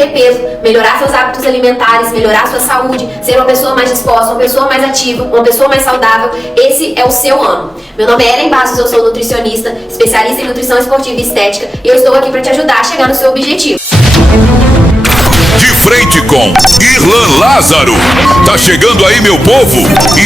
perder peso, melhorar seus hábitos alimentares, melhorar sua saúde, ser uma pessoa mais disposta, uma pessoa mais ativa, uma pessoa mais saudável, esse é o seu ano. Meu nome é Ellen Bastos, eu sou nutricionista, especialista em nutrição esportiva e estética, e eu estou aqui para te ajudar a chegar no seu objetivo. De frente com Irlan Lázaro. Tá chegando aí, meu povo,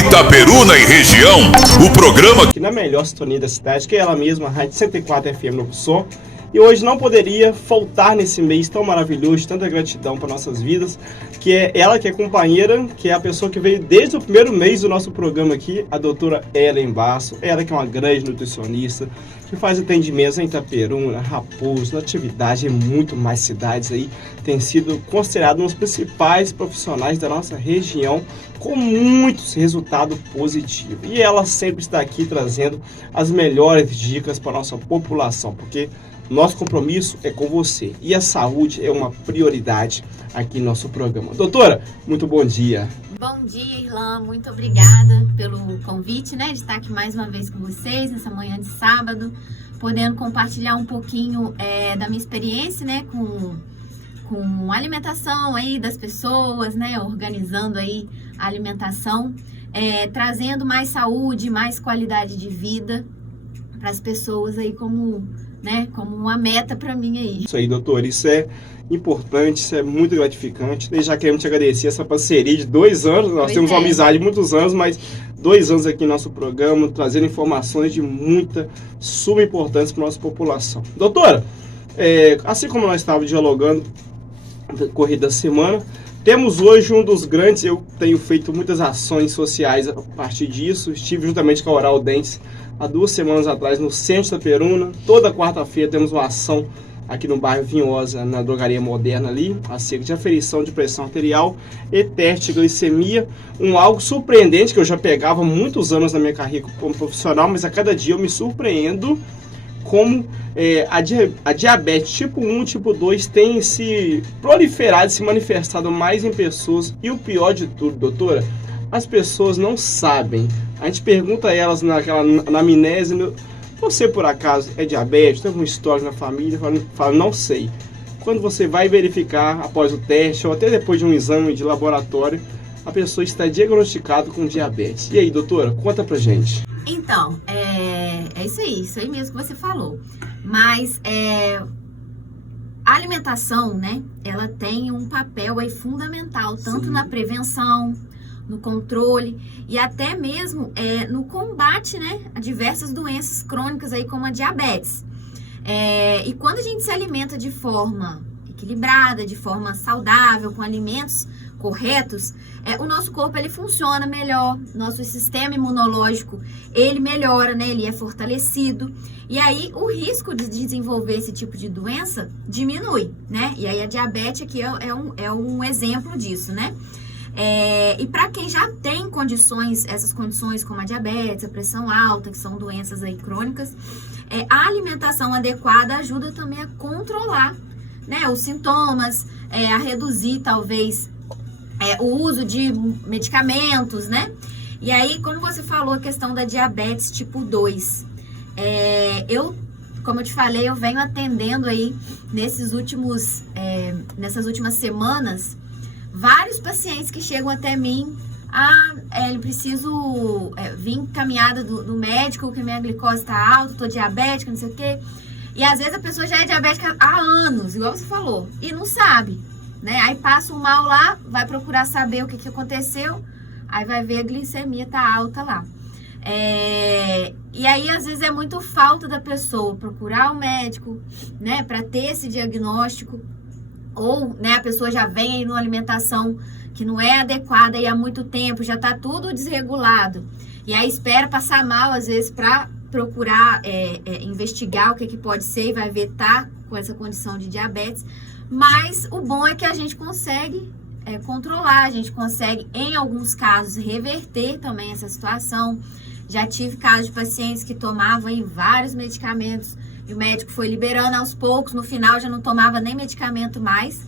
Itaperuna e região, o programa aqui na melhor sintonia da cidade, que é ela mesma, a Rádio 104 FM no Som. E hoje não poderia faltar nesse mês tão maravilhoso, tanta gratidão para nossas vidas, que é ela que é companheira, que é a pessoa que veio desde o primeiro mês do nosso programa aqui, a doutora Ellen Bastos. Ela que é uma grande nutricionista, que faz atendimentos em Itaperuna, Raposo, Natividade e muito mais cidades aí. Tem sido considerado um dos principais profissionais da nossa região, com muitos resultados positivos. E ela sempre está aqui trazendo as melhores dicas para a nossa população, porque nosso compromisso é com você e a saúde é uma prioridade aqui no nosso programa. Doutora, muito bom dia. Bom dia, Irlan. Muito obrigada pelo convite, de estar aqui mais uma vez com vocês nessa manhã de sábado, podendo compartilhar um pouquinho da minha experiência, com a alimentação aí das pessoas, organizando aí a alimentação, trazendo mais saúde, mais qualidade de vida para as pessoas aí como uma meta para mim aí. Isso aí, doutor, isso é importante, isso é muito gratificante. Desde já queremos te agradecer essa parceria de 2 anos, nós temos uma amizade de muitos anos, mas 2 anos aqui no nosso programa, trazendo informações de muita suma importância para a nossa população. Doutora, assim como nós estávamos dialogando na corrida da semana, temos hoje um dos grandes, eu tenho feito muitas ações sociais a partir disso, estive juntamente com a Oral Dentes há 2 semanas atrás no centro de Itaperuna. Toda quarta-feira temos uma ação aqui no bairro Vinhosa, na drogaria moderna ali, acerca de aferição de pressão arterial e teste de glicemia, algo surpreendente que eu já pegava há muitos anos na minha carreira como profissional, mas a cada dia eu me surpreendo como a diabetes tipo 1, tipo 2 tem se proliferado, se manifestado mais em pessoas. E o pior de tudo, doutora, as pessoas não sabem. A gente pergunta a elas na anamnese, você por acaso é diabético, tem algum histórico na família? Fala, não sei. Quando você vai verificar após o teste, ou até depois de um exame de laboratório, a pessoa está diagnosticada com diabetes. E aí, doutora, conta pra gente. Então, é isso aí mesmo que você falou. Mas a alimentação, ela tem um papel aí fundamental, tanto na prevenção, no controle e até mesmo no combate, a diversas doenças crônicas aí como a diabetes. E quando a gente se alimenta de forma equilibrada, de forma saudável, com alimentos corretos, o nosso corpo ele funciona melhor, nosso sistema imunológico ele melhora, ele é fortalecido, e aí o risco de desenvolver esse tipo de doença diminui, E aí a diabetes aqui é um exemplo disso, e para quem já tem essas condições como a diabetes, a pressão alta, que são doenças aí crônicas, a alimentação adequada ajuda também a controlar, os sintomas, a reduzir talvez o uso de medicamentos, E aí, como você falou, a questão da diabetes tipo 2, como eu te falei, eu venho atendendo aí nessas últimas semanas vários pacientes que chegam até mim. Eu preciso vir encaminhada do médico, que minha glicose está alta, estou diabética, não sei o quê. E às vezes a pessoa já é diabética há anos, igual você falou, e não sabe, Aí passa um mal lá, vai procurar saber o que aconteceu, aí vai ver a glicemia tá alta lá. E aí às vezes é muito falta da pessoa procurar o médico, para ter esse diagnóstico. Ou, a pessoa já vem aí numa alimentação que não é adequada e há muito tempo, já tá tudo desregulado. E aí espera passar mal, às vezes, para procurar investigar o que pode ser e vai ver tá com essa condição de diabetes. Mas o bom é que a gente consegue controlar, a gente consegue, em alguns casos, reverter também essa situação. Já tive casos de pacientes que tomavam aí vários medicamentos e o médico foi liberando aos poucos, no final já não tomava nem medicamento mais,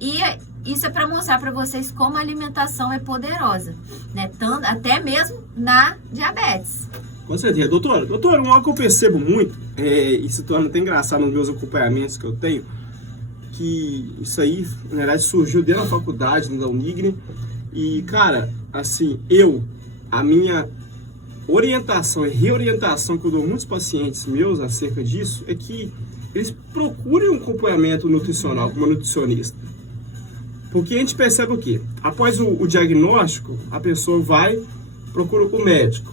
E isso é para mostrar para vocês como a alimentação é poderosa, até mesmo na diabetes. Com certeza. Doutora, algo que eu percebo muito, e se torna até engraçado nos meus acompanhamentos que eu tenho, que isso aí, na verdade, surgiu dentro da faculdade, da Unigre. E, cara, assim, a minha orientação e reorientação que eu dou a muitos pacientes meus acerca disso é que eles procurem um acompanhamento nutricional com uma nutricionista. Porque a gente percebe o quê? Após o diagnóstico, a pessoa procura o médico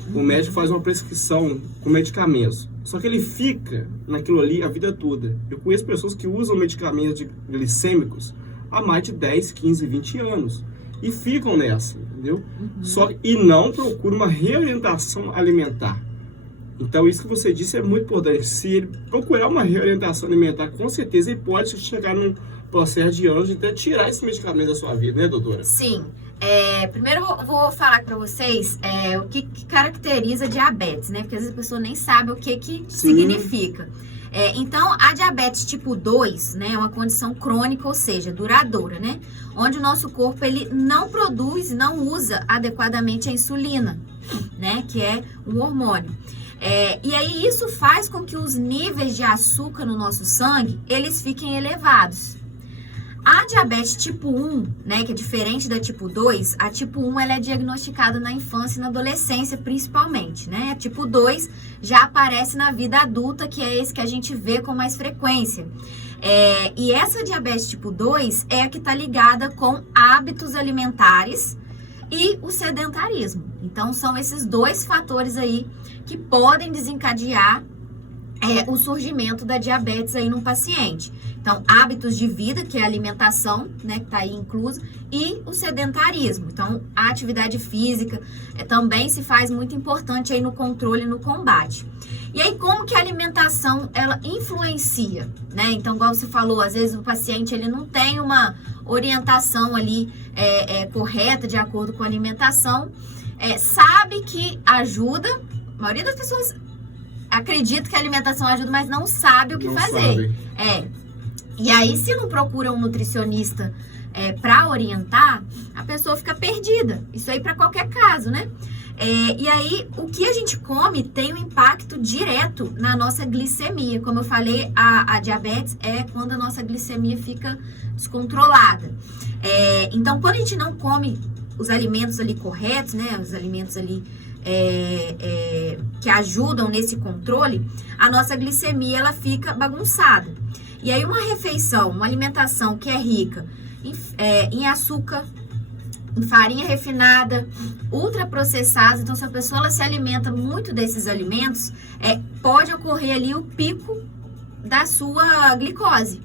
faz uma prescrição com medicamentos. Só que ele fica naquilo ali a vida toda. Eu conheço pessoas que usam medicamentos glicêmicos há mais de 10, 15, 20 anos. E ficam nessa, entendeu? E não procuram uma reorientação alimentar. Então, isso que você disse é muito importante. Se ele procurar uma reorientação alimentar, com certeza ele pode chegar num processo de anos de até tirar esse medicamento da sua vida, né, doutora? Sim. Primeiro eu vou falar para vocês o que caracteriza diabetes, né? Porque às vezes a pessoa nem sabe o que significa. Então, a diabetes tipo 2, né, é uma condição crônica, ou seja, duradoura, né? Onde o nosso corpo ele não produz, não usa adequadamente a insulina, né? Que é um hormônio. E aí isso faz com que os níveis de açúcar no nosso sangue, eles fiquem elevados. A diabetes tipo 1, né, que é diferente da tipo 2, a tipo 1 ela é diagnosticada na infância e na adolescência principalmente, né? A tipo 2 já aparece na vida adulta, que é esse que a gente vê com mais frequência. E essa diabetes tipo 2 é a que está ligada com hábitos alimentares e o sedentarismo. Então, são esses dois fatores aí que podem desencadear o surgimento da diabetes aí no paciente. Então, hábitos de vida, que é a alimentação, né, que está aí incluso, e o sedentarismo. Então, a atividade física também se faz muito importante aí no controle e no combate. E aí, como que a alimentação, ela influencia, né? Então, igual você falou, às vezes o paciente, ele não tem uma orientação ali correta, de acordo com a alimentação, sabe que ajuda, a maioria das pessoas acredita que a alimentação ajuda, mas não sabe o que fazer. E aí, se não procura um nutricionista para orientar, a pessoa fica perdida. Isso aí para qualquer caso, né? E aí, o que a gente come tem um impacto direto na nossa glicemia. Como eu falei, a diabetes é quando a nossa glicemia fica descontrolada. Então, quando a gente não come os alimentos ali corretos, né? Os alimentos ali que ajudam nesse controle, a nossa glicemia ela fica bagunçada. E aí uma refeição, uma alimentação que é rica em açúcar, em farinha refinada, ultraprocessados, então se a pessoa ela se alimenta muito desses alimentos, pode ocorrer ali o pico da sua glicose.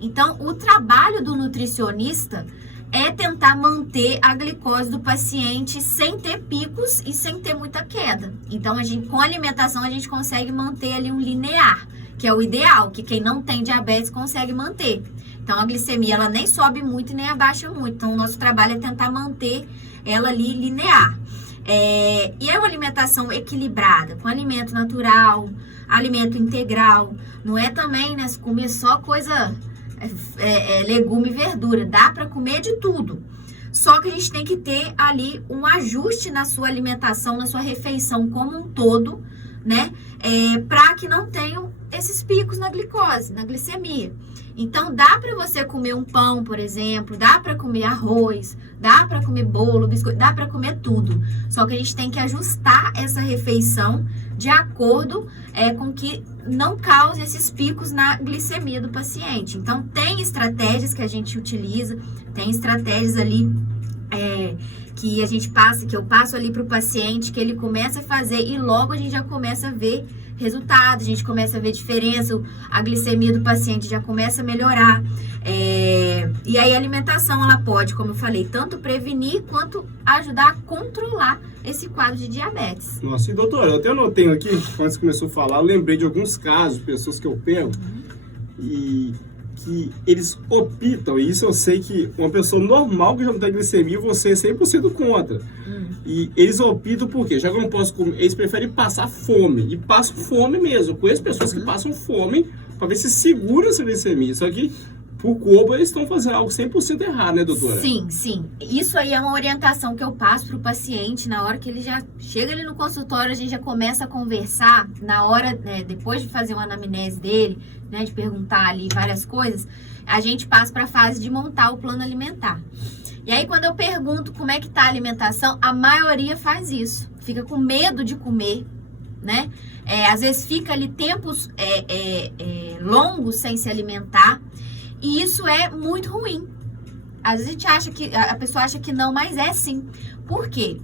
Então o trabalho do nutricionista é tentar manter a glicose do paciente sem ter picos e sem ter muita queda. Então, com a alimentação, a gente consegue manter ali um linear, que é o ideal, que quem não tem diabetes consegue manter. Então, a glicemia, ela nem sobe muito e nem abaixa muito. Então, o nosso trabalho é tentar manter ela ali linear. E é uma alimentação equilibrada, com alimento natural, alimento integral. Não é também, né, se comer só coisa... legume e verdura, dá para comer de tudo, só que a gente tem que ter ali um ajuste na sua alimentação, na sua refeição como um todo, né, para que não tenham esses picos na glicose, na glicemia. Então dá para você comer um pão, por exemplo, dá para comer arroz, dá para comer bolo, biscoito, dá para comer tudo, só que a gente tem que ajustar essa refeição de acordo com que não cause esses picos na glicemia do paciente. Então, tem estratégias que a gente utiliza, tem estratégias ali que a gente passa, que eu passo ali para o paciente, que ele começa a fazer e logo a gente já começa a ver resultados, a gente começa a ver diferença, a glicemia do paciente já começa a melhorar. E aí a alimentação, ela pode, como eu falei, tanto prevenir quanto ajudar a controlar esse quadro de diabetes. Nossa, e doutora, eu até anotei aqui, quando você começou a falar, eu lembrei de alguns casos, pessoas que eu pego, e que eles optam, e isso eu sei que uma pessoa normal que já não tem glicemia, você é 100% contra. E eles optam por quê? Já que eu não posso comer, eles preferem passar fome, e passam fome mesmo. Eu conheço pessoas que passam fome para ver se segura essa glicemia, só que pro corpo, eles estão fazendo algo 100% errado, né, doutora? Sim, sim. Isso aí é uma orientação que eu passo pro paciente na hora que ele já chega ali no consultório, a gente já começa a conversar, na hora, né, depois de fazer uma anamnese dele, né, de perguntar ali várias coisas, a gente passa para a fase de montar o plano alimentar. E aí, quando eu pergunto como é que tá a alimentação, a maioria faz isso. Fica com medo de comer, né? Às vezes fica ali tempos longos sem se alimentar. E isso é muito ruim. Às vezes a pessoa acha que não, mas é sim. Por quê?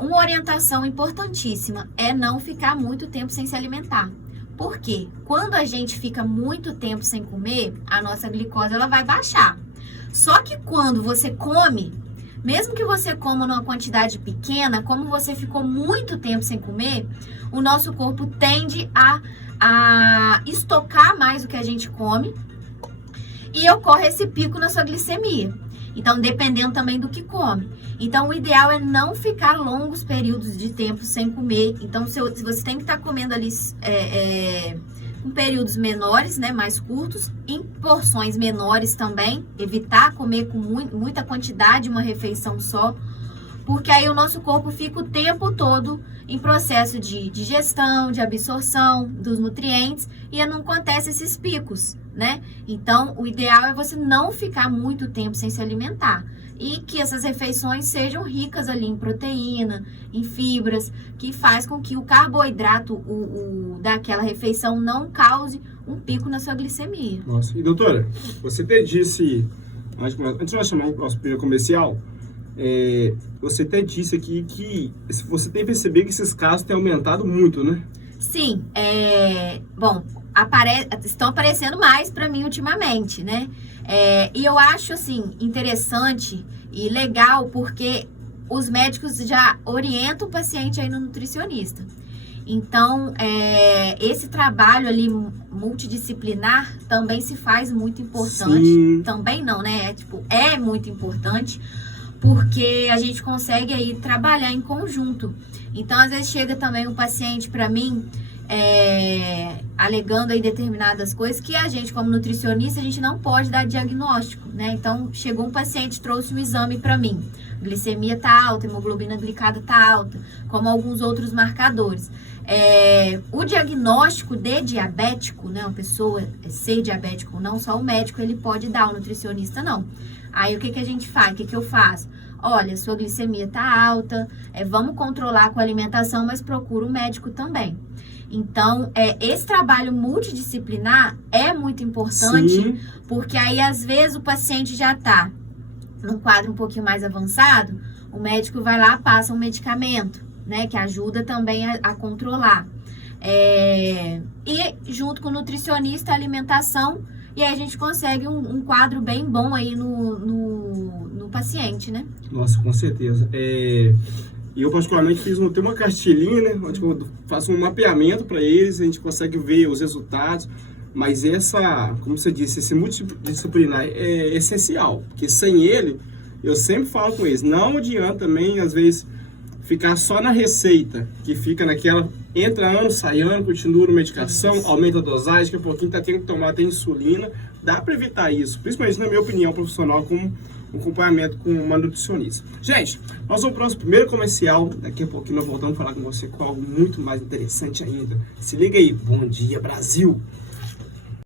Uma orientação importantíssima é não ficar muito tempo sem se alimentar. Por quê? Quando a gente fica muito tempo sem comer, a nossa glicose ela vai baixar. Só que quando você come, mesmo que você coma numa quantidade pequena, como você ficou muito tempo sem comer, o nosso corpo tende a estocar mais o que a gente come e ocorre esse pico na sua glicemia. Então, dependendo também do que come. Então, o ideal é não ficar longos períodos de tempo sem comer. Então, se você tem que estar comendo ali com períodos menores, né, mais curtos, em porções menores também, evitar comer com muita quantidade, uma refeição só, porque aí o nosso corpo fica o tempo todo em processo de digestão, de absorção dos nutrientes e não acontece esses picos, né? Então, o ideal é você não ficar muito tempo sem se alimentar e que essas refeições sejam ricas ali em proteína, em fibras, que faz com que o carboidrato daquela refeição não cause um pico na sua glicemia. Nossa, e doutora, você até disse, antes de nós chamar o nosso primeiro comercial, você até disse aqui que você tem percebido que esses casos têm aumentado muito, né? Sim, bom, estão aparecendo mais para mim ultimamente, né? E eu acho, assim, interessante e legal porque os médicos já orientam o paciente aí no nutricionista. Então, esse trabalho ali multidisciplinar também se faz muito importante. Sim. Também não, né? É muito importante porque a gente consegue aí trabalhar em conjunto. Então, às vezes chega também um paciente para mim alegando aí determinadas coisas que a gente, como nutricionista, a gente não pode dar diagnóstico, né? Então, chegou um paciente, trouxe um exame para mim. Glicemia tá alta, hemoglobina glicada tá alta, como alguns outros marcadores. O diagnóstico de diabético, né? Uma pessoa ser diabético ou não, só o médico ele pode dar, o nutricionista não. Aí, o que a gente faz? O que eu faço? Olha, sua glicemia tá alta, vamos controlar com a alimentação, mas procura o médico também. Então, esse trabalho multidisciplinar é muito importante, Sim. Porque aí, às vezes, o paciente já tá num quadro um pouquinho mais avançado, o médico vai lá, passa um medicamento, né, que ajuda também a controlar. E junto com o nutricionista, a alimentação, e aí a gente consegue um quadro bem bom aí no paciente, né? Nossa, com certeza. Eu, particularmente, tem uma cartilinha, né, onde eu faço um mapeamento para eles, a gente consegue ver os resultados, mas como você disse, esse multidisciplinar é essencial, porque sem ele, eu sempre falo com eles, não adianta também, às vezes, ficar só na receita, que fica naquela, entra ano, sai ano, continua na medicação, aumenta a dosagem, daqui a pouquinho tá tendo que tomar até insulina, dá para evitar isso, principalmente na minha opinião profissional, com um acompanhamento com uma nutricionista. Gente, nós vamos para o nosso primeiro comercial, daqui a pouquinho nós voltamos a falar com você com algo muito mais interessante ainda. Se liga aí, bom dia Brasil!